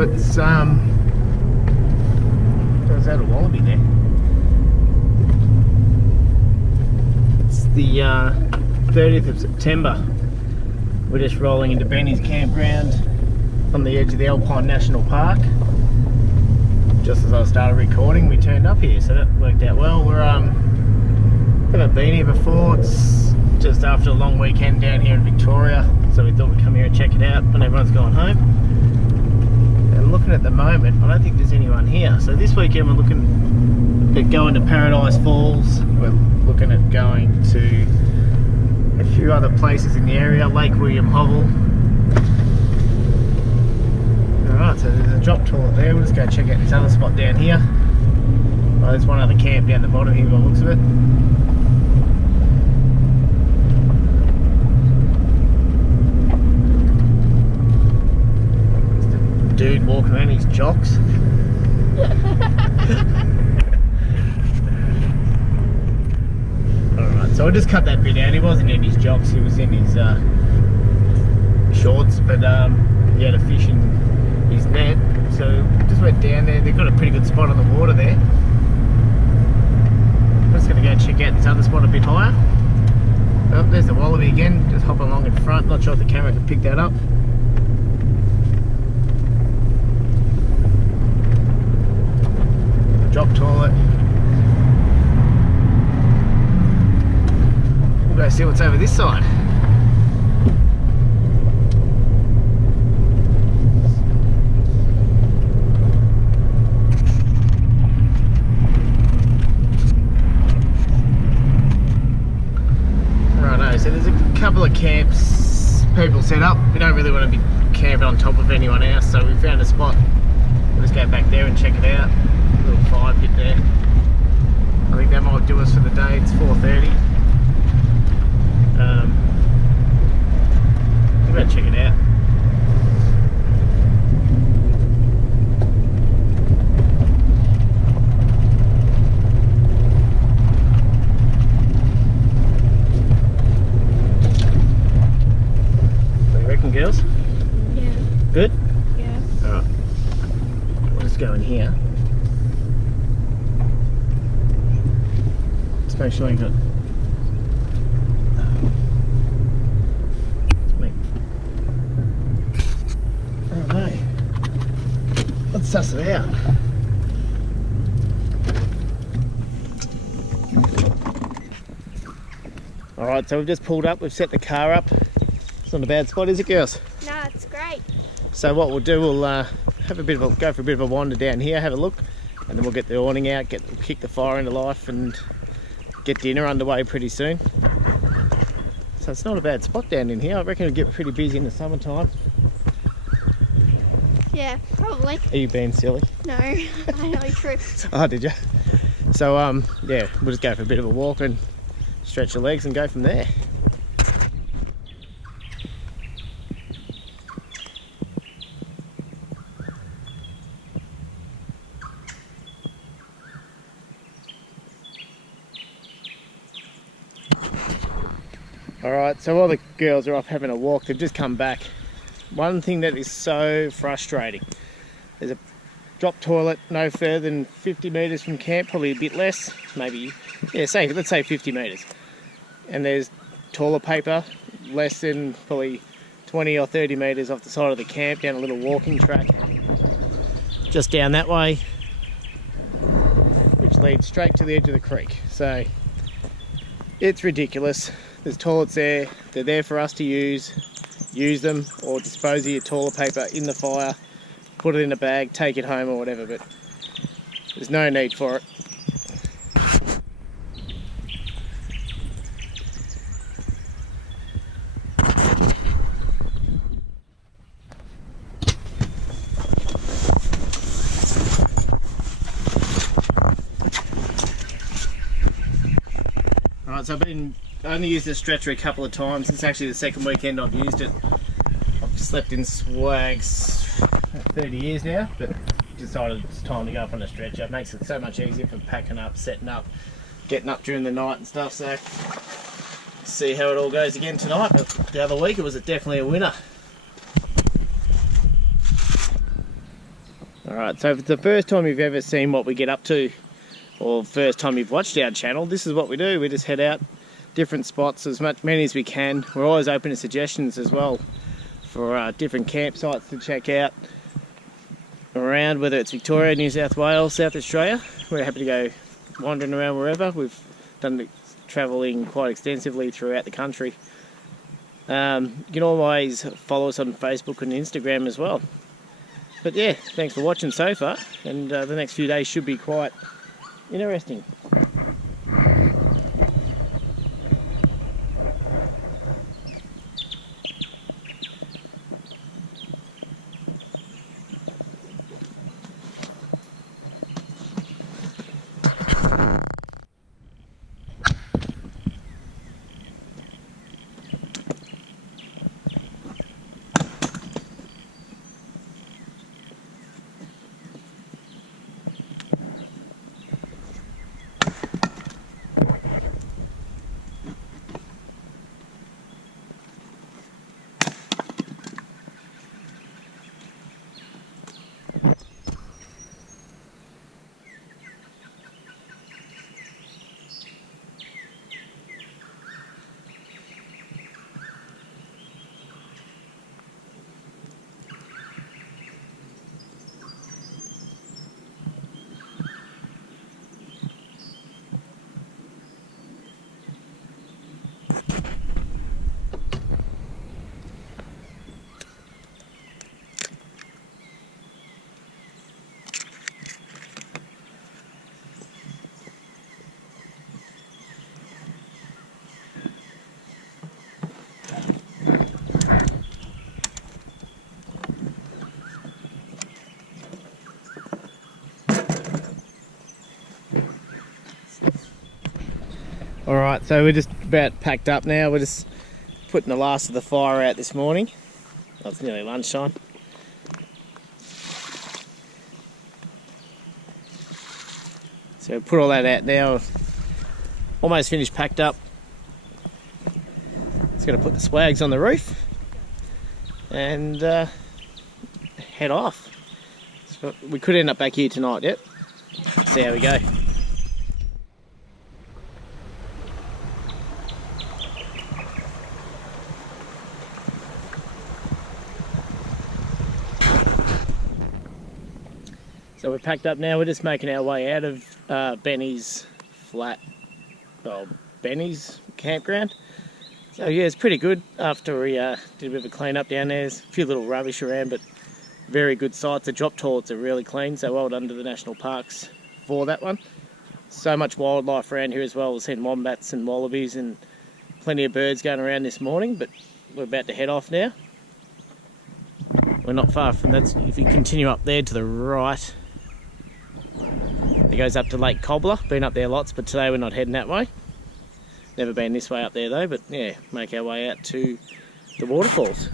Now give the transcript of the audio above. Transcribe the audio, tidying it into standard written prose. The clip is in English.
so it's there's that a wallaby there. It's the 30th of September. We're just rolling into Benny's campground on the edge of the Alpine National Park. Just as I started recording, we turned up here, so that worked out well. We're haven't been here before. It's just after a long weekend down here in Victoria, so we thought we'd come here and check it out when everyone's gone home. And looking at the moment, I don't think there's anyone here. So this weekend we're looking at going to Paradise Falls. We're looking at going to a few other places in the area, Lake William Hovell. Alright, so there's a drop toilet there. We'll just go check out this other spot down here. Oh, there's one other camp down the bottom here by the looks of it. Dude walking around his jocks. Alright, so I just cut that bit out. He wasn't in his jocks, he was in his shorts, but he had a fish in his net, so just went down there. They've got a pretty good spot on the water there. I'm just going to go check out this other spot a bit higher. Oh, there's the wallaby again, just hopping along in front. Not sure if the camera could pick that up. Drop toilet. We'll go see what's over this side. Righto, so there's a couple of camps people set up. We don't really want to be camping on top of anyone else, so we found a spot. We'll just go back there and check it out. Little fire pit there. I think that might do us for the day. It's 4:30. We're going to check it out. What do you reckon, girls? Yeah. Good? Yeah. Alright. We'll just go in here. Make sure you got. Oh no. Let's suss it out. Alright, so we've just pulled up, we've set the car up. It's not a bad spot, is it, girls? No, it's great. So what we'll do, we'll have a bit of go for a bit of a wander down here, have a look, and then we'll get the awning out, kick the fire into life, and get dinner underway pretty soon. So it's not a bad spot down in here. I reckon it'll get pretty busy in the summertime. Yeah, probably. Are you being silly? No, I know, true. Oh, did you? So yeah, we'll just go for a bit of a walk and stretch the legs and go from there. Alright, so while the girls are off having a walk, they've just come back. One thing that is so frustrating, there's a drop toilet no further than 50 metres from camp, probably a bit less, maybe, yeah, let's say 50 metres. And there's toilet paper less than probably 20 or 30 metres off the side of the camp, down a little walking track. Just down that way, which leads straight to the edge of the creek. So, it's ridiculous. There's toilets there, they're there for us to use them, or dispose of your toilet paper in the fire, put it in a bag, take it home or whatever, but there's no need for it. Alright, so I only used this stretcher a couple of times. It's actually the second weekend I've used it. I've slept in swags 30 years now, but decided it's time to go up on a stretcher. It makes it so much easier for packing up, setting up, getting up during the night and stuff. So see how it all goes again tonight. But the other week it was definitely a winner. Alright, so if it's the first time you've ever seen what we get up to, or first time you've watched our channel, this is what we do. We just head out different spots, many as we can. We're always open to suggestions as well for different campsites to check out around, whether it's Victoria, New South Wales, South Australia. We're happy to go wandering around wherever. We've done travelling quite extensively throughout the country. You can always follow us on Facebook and Instagram as well. But yeah, thanks for watching so far, and the next few days should be quite interesting. Alright, so we're just about packed up now. We're just putting the last of the fire out this morning. Oh, it's nearly lunchtime. So put all that out now. Almost finished packed up. Just got to put the swags on the roof and head off. So we could end up back here tonight, yep. See how we go. So we're packed up now. We're just making our way out of Benny's Benny's campground. So yeah, it's pretty good. After we did a bit of a clean up down there, there's a few little rubbish around, but very good sites. The drop toilets are really clean, so well done to the national parks for that one. So much wildlife around here as well. We've seen wombats and wallabies and plenty of birds going around this morning, but we're about to head off now. We're not far from that. If you continue up there to the right, it goes up to Lake Cobbler. Been up there lots, but today we're not heading that way. Never been this way up there though, but yeah, make our way out to the waterfalls.